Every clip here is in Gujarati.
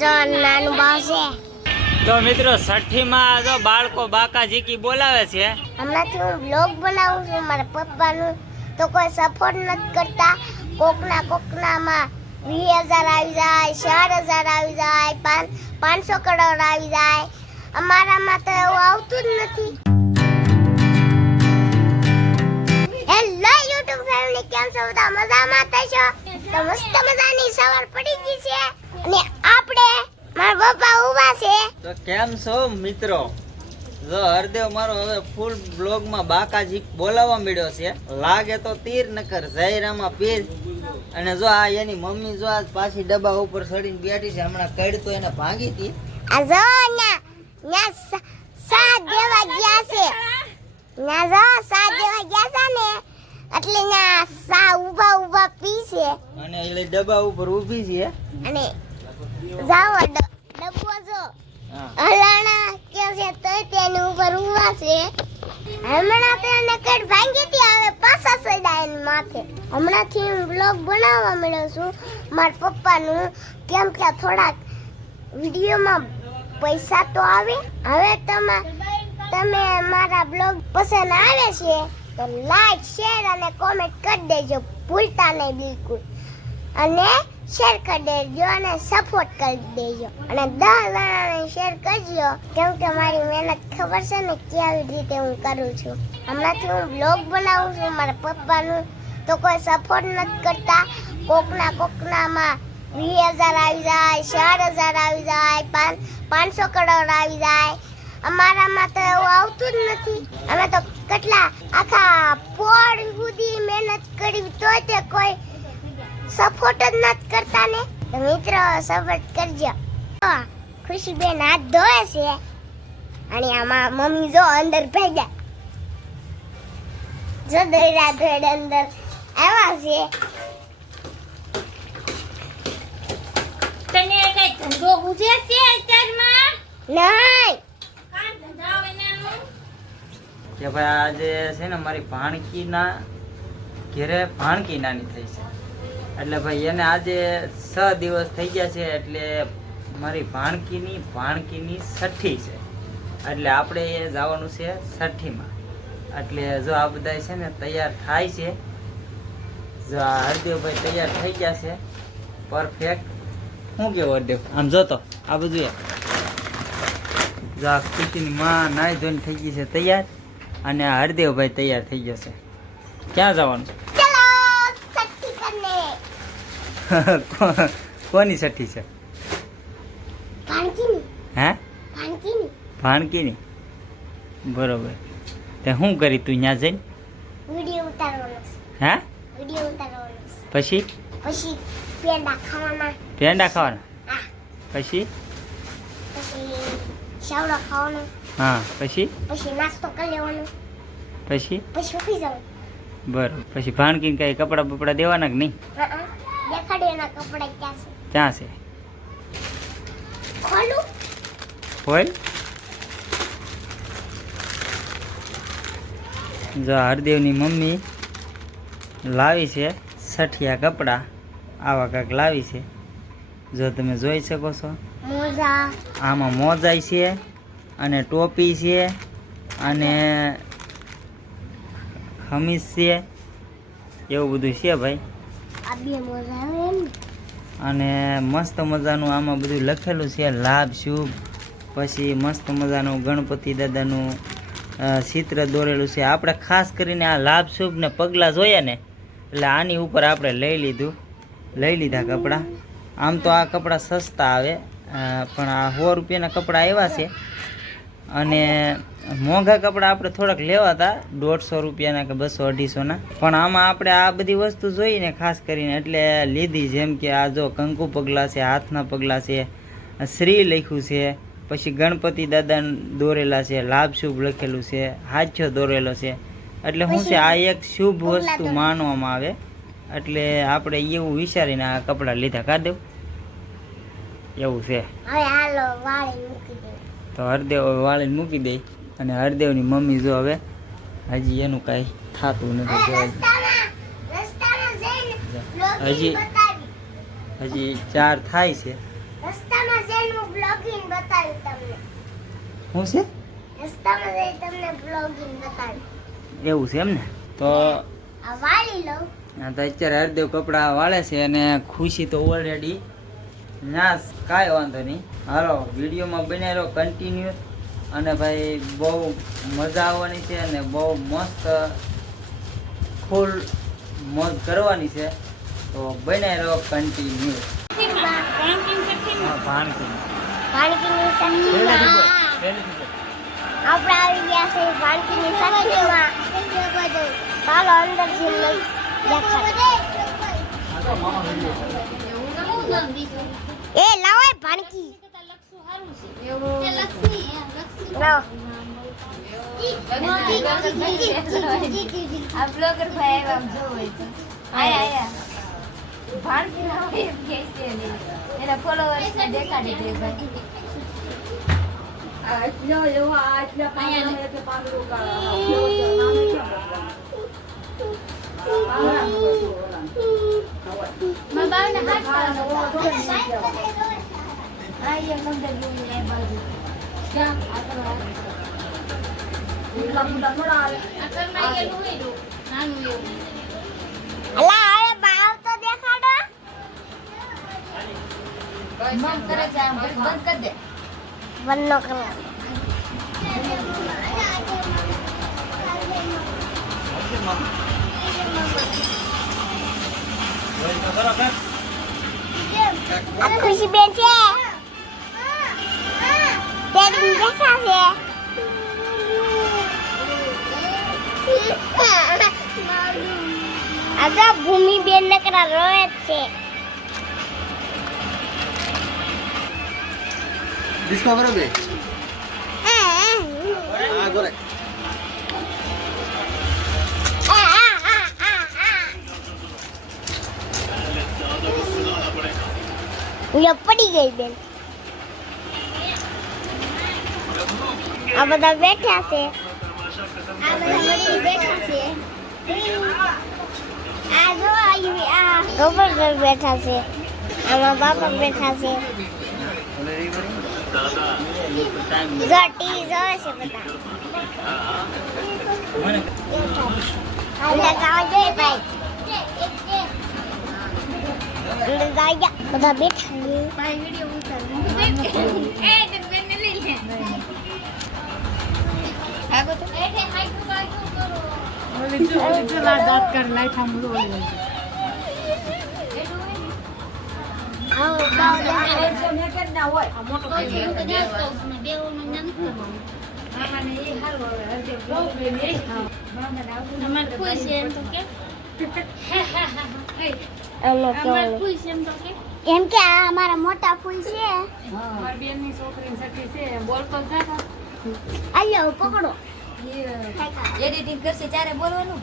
જો નાનું બાવ છે. તો મિત્રો છઠ્ઠીમાં જો બાળકો બાકાજીકી બોલાવે છે. હમણાંથી હું બ્લોગ બનાવું છું મારા પપ્પાનું, તો કોઈ સપોર્ટ નથી કરતા. કોકનામાં 20,000 આવી જાય, 4,000 આવી જાય, 500 કરોડ આવી જાય. અમારામાં તો એવું આવતું જ નથી. હેલો યુટ્યુબ ફેમિલી, કેમ છો બધા? મજામાં થશો? તો મસ્ત મજાની સવાર પડી ગઈ છે અને આપણે મારા પપ્પા ઊભા છે. તો કેમ છો મિત્રો? જો હરદેવ મારો હવે ફૂલ બ્લોગ માં બાકાજી બોલાવવા મળ્યો છે. લાગે તો તીર નકર જયરામાં પીર. અને જો આ એની મમ્મી જો આજ પાછી ડબ્બા ઉપર ચડીને બેઠી છે. હમણાં કડતો એને ભાંગી હતી. આ જો ન્યા સા દેવા ગયા છે. ન્યા જો સા દેવા ગયા છે ને, એટલે ન્યા સા ઊભા પી છે. અને એટલે ડબ્બા ઉપર ઊભી છે. અને જાવો ડબ્બો જો હલાણા કે છે તો તેની ઉપર ઊભા છે. હમણાં તો એને કડ ભાંગી હતી, હવે પાછા સડાય એની માથે. હમણાંથી હું બ્લોગ બનાવવા મળ્યો છું મારા પપ્પાનું, કેમ કે થોડાક વિડીયોમાં પૈસા તો આવે. હવે તમે મારા બ્લોગ પસંદ આવે છે તો લાઈક, શેર અને કોમેન્ટ કરી દેજો, ભૂલતા નહીં બિલકુલ. અને શેર કરી દેજો અને સપોર્ટ કરી દેજો. અને 10 જણાને શેર કરજો, કેમ કે મારી મહેનત ખબર છે ને કેવી રીતે હું કરું છું. હમણાંથી હું બ્લોગ બનાવું છું મારા પપ્પાનું, તો કોઈ સપોર્ટ નથી કરતા. કોકનામાં 20,000 આવી જાય, 4,000 આવી જાય, 500 કરોડ આવી જાય. અમારામાં તો એવું આવતું જ નથી. અમે તો કેટલા આખા પોળ સુધી મહેનત કરી તોય તે કોઈ સપોર્ટ જ નથી કરતા ને. તો મિત્રો સપોર્ટ કરજો. ખુશીબેન હાથ ધોવે છે અને આમાં મમ્મી જો અંદર ભેગા જો દોડા દોડ અંદર આવ્યા છે. તને કઈ ધંધો ઉજે છે અત્યારમાં? નહીં કાં ધંધા હોય નાનું? કે ભાઈ આજે છે ને મારી ભાણકીના ઘરે ભાણકી નાની થઈ છે. એટલે ભાઈ એને આજે 6 દિવસ થઈ ગયા છે. એટલે મારી ભાણકીની છઠ્ઠી છે. એટલે આપણે એ જવાનું છે છઠ્ઠીમાં. એટલે જો આ બધા છે ને તૈયાર થાય છે. જો આ હરદેવભાઈ તૈયાર થઈ ગયા છે પરફેક્ટ. શું કેવું હરદેવ? આમ જોતો આ બધું જો આ ખુશીની માં નાઈ ધોઈને થઈ ગઈ છે તૈયાર. અને આ હરદેવભાઈ તૈયાર થઈ ગયો છે. ક્યાં જવાનું? ચલો સટ્ટી કરને. કોની છઠ્ઠી છે? ભાણકીની. હે? ભાણકીની. બરોબર. તે શું કરી તું ત્યાં જઈને? વિડિયો ઉતારવાનો છે. હે? વિડિયો ઉતારવાનો છે. પછી પેંડા ખાવાના. પેંડા ખાવાના? હા. પછી શાવડો ખાવાનો. હા. પછી નાસ્તો કરી લેવાનો. પછી સુખી જવાનું. બરોબર. પછી ભાણકીને કઈ કપડા બપડા દેવાના કે નહીં? દેખાડે એના કપડા ક્યાં છે. ક્યાં છે? ખોલું. હોય જો હરદેવની મમ્મી લાવી છે સઠિયા કપડાં. આવા કાંક લાવી છે. જો તમે જોઈ શકો છો. મોજા. આમાં મોજાઈ છે અને ટોપી છે અને ખમીસ છે, એવું બધું છે ભાઈ. આ બે મોજા આવે એમ. અને મસ્ત મજાનું આમાં બધું લખેલું છે, લાભ શુભ. પછી મસ્ત મજાનું ગણપતિ દાદાનું ચિત્ર દોરેલું છે. આપણે ખાસ કરીને આ લાભ શુભ ને પગલાં જોયા ને એટલે આની ઉપર આપણે લઈ લીધા કપડાં. આમ તો આ કપડાં સસ્તા આવે, પણ આ 100 રૂપિયાના કપડાં આવ્યા છે. અને મોંઘા કપડાં આપણે થોડાક લેવા હતા 150 રૂપિયાના કે 200-250ના. પણ આમાં આપણે આ બધી વસ્તુ જોઈને ખાસ કરીને એટલે લીધી. જેમ કે આ જો કંકુ પગલાં છે, હાથના પગલાં છે, શ્રી લખ્યું છે, પછી ગણપતિ દાદા દોરેલા છે, લાભ શુભ લખેલું છે, હાથ્યો દોરેલો છે. એટલે શું છે, આ એક શુભ વસ્તુ માનવામાં આવે. એટલે આપણે એવું વિચારીને આ કપડાં લીધા. કાઢ એવું છે. હવે હાલો વાળી મૂકી દે. તો હરદેવ વાળીને મૂકી દે. અને હરદેવની મમ્મી જો હવે હજી એનું કાંઈ થતું નથી. હજી 4 થાય છે રસ્તામાં જઈને હું બ્લોગિંગ બતાવ્યું તમને. શું છે રસ્તામાં જઈને તમને બ્લોગિંગ બતાવ્યું. એવું છે એમ ને? તો આ વાળી લઉં. આ તો અત્યારે હરદેવ કપડાં વાળે છે અને ખુશી તો ઓલરેડી નાશ. કાંઈ વાંધો નહીં, હાલો વિડીયોમાં બન્યા રહો કન્ટિન્યુ. અને ભાઈ બહુ મજા આવવાની છે અને બહુ મસ્ત ફૂલ મોજ કરવાની છે, તો બન્યા રહો કન્ટિન્યુ. ભાણકી ભાણકીની સખીમાં આપણે આવી ગયા છે. ભાણકીની સખીમાં ચાલો અંદર જઈને એ લાવો ભાણકી લાવો. આ બ્લોગર ભાઈ આવ્યા આમ જોવે તો આયા ભારતી નામ એમ કહે છે ને એના ફોલોવર્સ ને દેખાડી દે ભાઈ અલા હવે બાવ તો દેખાડો. બંધ કરે છે આમ બંધ કરી દે વન્નો કરવા આ ખુશી બેન છે. તેરી દેખાશે. આ તો ભૂમિ બેન નકરા રોય જ છે. Discover be. Gore. પડી ગઈ બેન. આ બધા બેઠા છે. આ જો આ ગોબર બેઠા છે. આમાં બાપા બેઠા છે. જો ટીવી જોવે છે બધા. અંદર જાવા જોઈએ ભાઈ. અંદર જાય બધા બેઠા છે. એ તે બેન લઈ લે આગો તો એઠે હાઈટ કરો આવો બાવ એમ કે આ અમારા મોટા ફૂલ છે. આલ્યો પકડો. એડિટિંગ કરશે ત્યારે બોલવાનું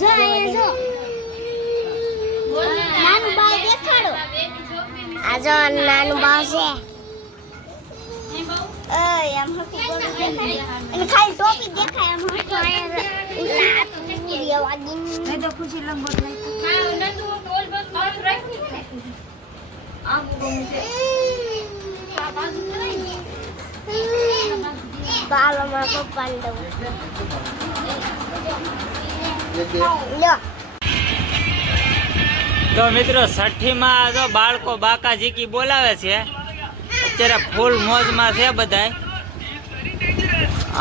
જો અહીંયા જો નાનું બાવ દેખાડો. આ જો નાનું બાવ છે. એમ હકી બોલું દેખાય. અને ખાલી ટોપી દેખાય. એમ હકી અહીંયા નહીં તો ખુશી લંગોટ બાલો માં પપ્પાને દઉં. લ્યો તો મિત્રો છઠ્ઠીમાં જો બાળકો બાકા જીકી બોલાવે છે. અત્યારે ફૂલ મોજમાં છે બધાય.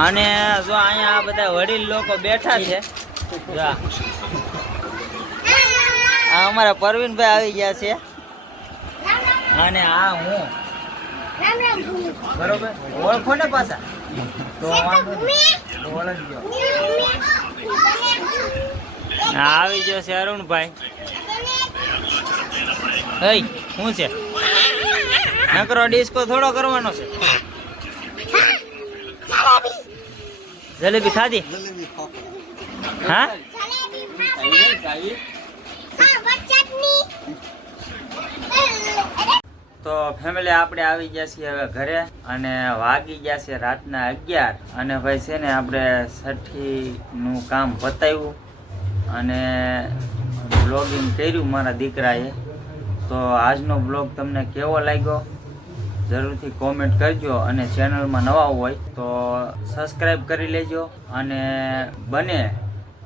અને જો અહીંયા આ બધા વડીલ લોકો બેઠા છે. જો આ અમારા પરવીનભાઈ આવી ગયા છે અને આ હું. રામ રામ ભૂમિ. બરોબર, ઓળખો ને પાછા તો વાંધો નહીં, ઓળખજો. આ આવી ગયો છે અરુણભાઈ. હઈ શું છે? નકરો ડિસ્કો થોડો કરવાનો છે. જલેબી ખાધી? હા તો ફેમિલી આપણે આવી ગયા છીએ હવે ઘરે અને વાગી ગયા છે રાતના 11 અને ભાઈ છે ને આપણે છઠ્ઠીનું કામ પતાવ્યું અને બ્લોગિંગ કર્યું મારા દીકરાએ. તો આજનો બ્લોગ તમને કેવો લાગ્યો જરૂરથી કોમેન્ટ કરજો, અને ચેનલમાં નવા હોય તો સબસ્ક્રાઈબ કરી લેજો, અને બને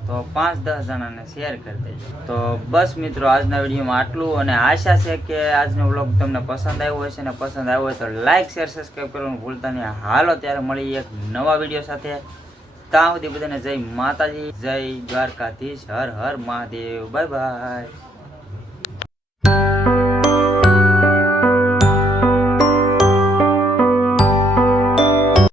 તો 5-10 જણાને શેર કરી દેજો. તો બસ મિત્રો, આજના વિડીયોમાં આટલું, અને આશા છે કે આજનો વ્લોગ તમને પસંદ આવ્યો હશે, ને પસંદ આવ્યો હોય તો લાઈક શેર સબસ્ક્રાઈબ કરવાનું ભૂલતા નહીં. હાલો ત્યારે મળી એક નવા વિડીયો સાથે. ત્યાં સુધી બધાને જય માતાજી, જય દ્વારકાધીશ, હર હર મહાદેવ, બાય બાય.